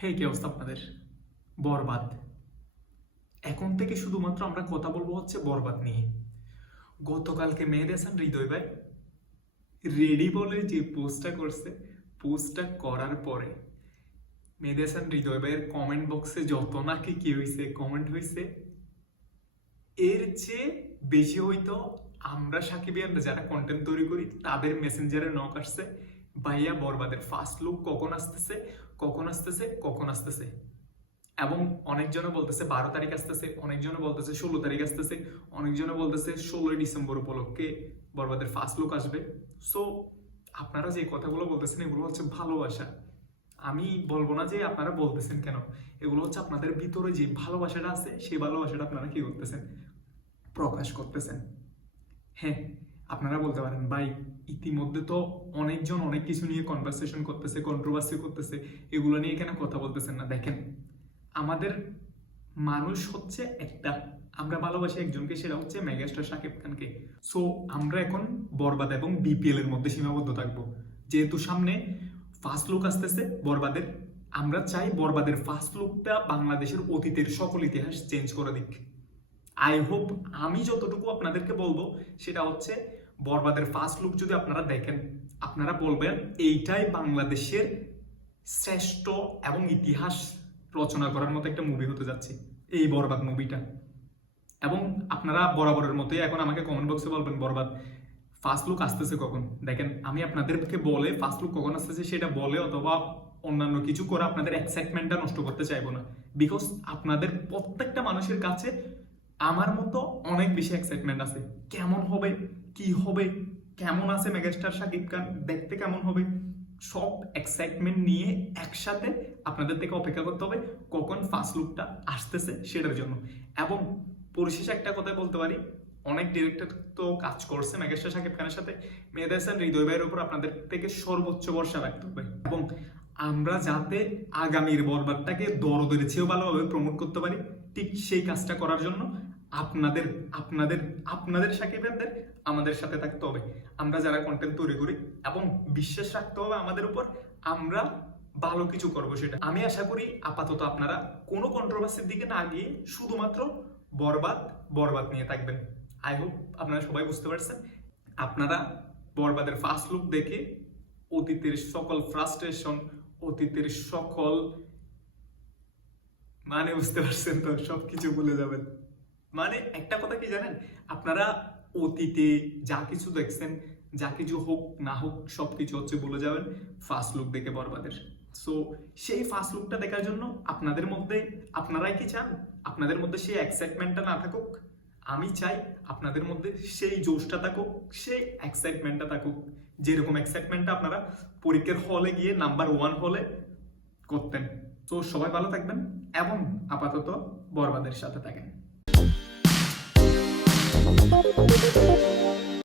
হে কি অবস্থা আপনাদের? বরবাদ। এখন থেকে শুধুমাত্র আমরা কথা বলবো হচ্ছে বরবাদ নিয়ে। গতকালকে মেহেদী হাসান হৃদয় ভাই রেডি বলে যে পোস্টটা করছে, পোস্টটা করার পরে মেহেদী হাসান হৃদয় ভাইয়ের কমেন্ট বক্সে যত নাকি কি হয়েছে, কমেন্ট হয়েছে, এর চেয়ে বেশি হয়তো আমরা সাকিবিয়ানরা যারা কন্টেন্ট তৈরি করি তাদের মেসেঞ্জারে নক আসছে, ভাইয়া বরবাদের ফার্স্ট লুক কখন আসতেছে, কখন আসতেছে, কখন আসতেছে। এবং অনেকজনে বলতেছে 12 তারিখ আসতেছে, অনেকজনে বলতেছে 16 তারিখ আসতেছে, অনেকজনে বলতেছে 16ই ডিসেম্বর উপলক্ষে বরবাদের ফার্স্ট লুক আসবে। সো আপনারা যে কথাগুলো বলতেছেন এগুলো হচ্ছে ভালোবাসা। আমি বলবো না যে আপনারা বলতেছেন কেন, এগুলো হচ্ছে আপনাদের ভিতরে যে ভালোবাসাটা আছে সেই ভালোবাসাটা আপনারা কি করতেছেন, প্রকাশ করতেছেন। হ্যাঁ, আপনারা বলতে পারেন ভাই ইতিমধ্যে তো অনেকজন অনেক কিছু নিয়ে কনভারসেশন করতেছে, কন্ট্রোভার্সি করতেছে, এগুলো নিয়ে কেন কথা বলতেছেন না? দেখেন, আমাদের মানুষ হচ্ছে একটা, আমরা ভালোবাসি একজনকে, সেটা হচ্ছে মেগাস্টার শাকিব খানকে। সো আমরা এখন বরবাদ এবং বিপিএল এর মধ্যে সীমাবদ্ধ থাকবো। যেহেতু সামনে ফার্স্ট লুক আসতেছে বরবাদের, আমরা চাই বরবাদের ফার্স্ট লুকটা বাংলাদেশের অতীতের সকল ইতিহাস চেঞ্জ করে দিক। আই হোপ, আমি যতটুকু আপনাদেরকে বলবো সেটা হচ্ছে বরবাদের ফার্স্ট লুক যদি আপনারা দেখেন, আপনারা বলবেন এইটাই বাংলাদেশের শ্রেষ্ঠ এবং ইতিহাস রচনা করার মতো একটা মুভি হতে যাচ্ছে এই বরবাদ মুভিটা। এবং আপনারা বরাবরের মতোই এখন আমাকে কমেন্ট বক্সে বলবেন বরবাদ ফার্স্ট লুক আসতেছে কখন। দেখেন, আমি আপনাদেরকে বলে ফার্স্ট লুক কখন আসতেছে সেটা বলে অথবা অন্যান্য কিছু করে আপনাদের এক্সাইটমেন্টটা নষ্ট করতে চাইবো না। বিকজ আপনাদের প্রত্যেকটা মানুষের কাছে আমার মতো অনেক বেশি এক্সাইটমেন্ট আছে, কেমন হবে, কি হবে, কেমন আছে মেগাস্টার শাকিব খান, দেখতে কেমন হবে, সব এক্সাইটমেন্ট নিয়ে একসাথে আপনাদের থেকে অপেক্ষা করতে হবে কখন ফার্স্ট লুকটা আসতেছে সেটার জন্য। এবং পরিশেষে একটা কথা বলতে পারি, অনেক ডিরেক্টর তো কাজ করছে মেগাস্টার শাকিব খানের সাথে, মেহেদী হাসান হৃদয় ভাইয়ের উপর আপনাদের থেকে সর্বোচ্চ ভরসা রাখতে হবে। এবং আমরা যাতে আগামীর বরবাদটাকে দরদের চেয়েও ভালোভাবে প্রমোট করতে পারি, ঠিক সেই কাজটা করার জন্য আপনাদের আপনাদের আপনাদের সাকিবেনদের আমাদের সাথে থাকতে হবে। আমরা যারা কন্টেন্ট তৈরি করি এবং বিশ্বাস রাখতে হবে আমাদের উপর, আমরা ভালো কিছু করবো সেটা। আমি আশা করি আপাতত আপনারা কোনো কন্ট্রোভার্সির দিকে না গিয়ে শুধুমাত্র বরবাদ বরবাদ নিয়ে থাকবেন। আই হোপ আপনারা সবাই বুঝতে পারছেন। আপনারা বরবাদের ফার্স্ট লুক দেখে অতীতের সকল ফ্রাস্ট্রেশন, অতীতের সকল বুঝতে পারছেন তো, সবকিছু ভুলে যাবেন। একটা কথা কি জানেন, আপনারা অতীতে যা কিছু দেখছেন, যা কিছু হোক না হোক সবকিছু হচ্ছে ভুলে যাবেন ফার্স্ট লুক দেখে বরবাদের। সো সেই ফার্স্ট লুকটা দেখার জন্য আপনাদের মধ্যে, আপনারাই কি চান আপনাদের মধ্যে সেই এক্সাইটমেন্টটা না থাকুক? আমি চাই আপনাদের মধ্যে সেই জোশটা থাকুক, সেই এক্সাইটমেন্টটা থাকুক, যেরকম এক্সাইটমেন্টটা আপনারা পরীক্ষার হলে গিয়ে নাম্বার 1 হলে করতেন। তো সবাই ভালো থাকবেন এবং আপাতত বরবাদের সাথে থাকেন।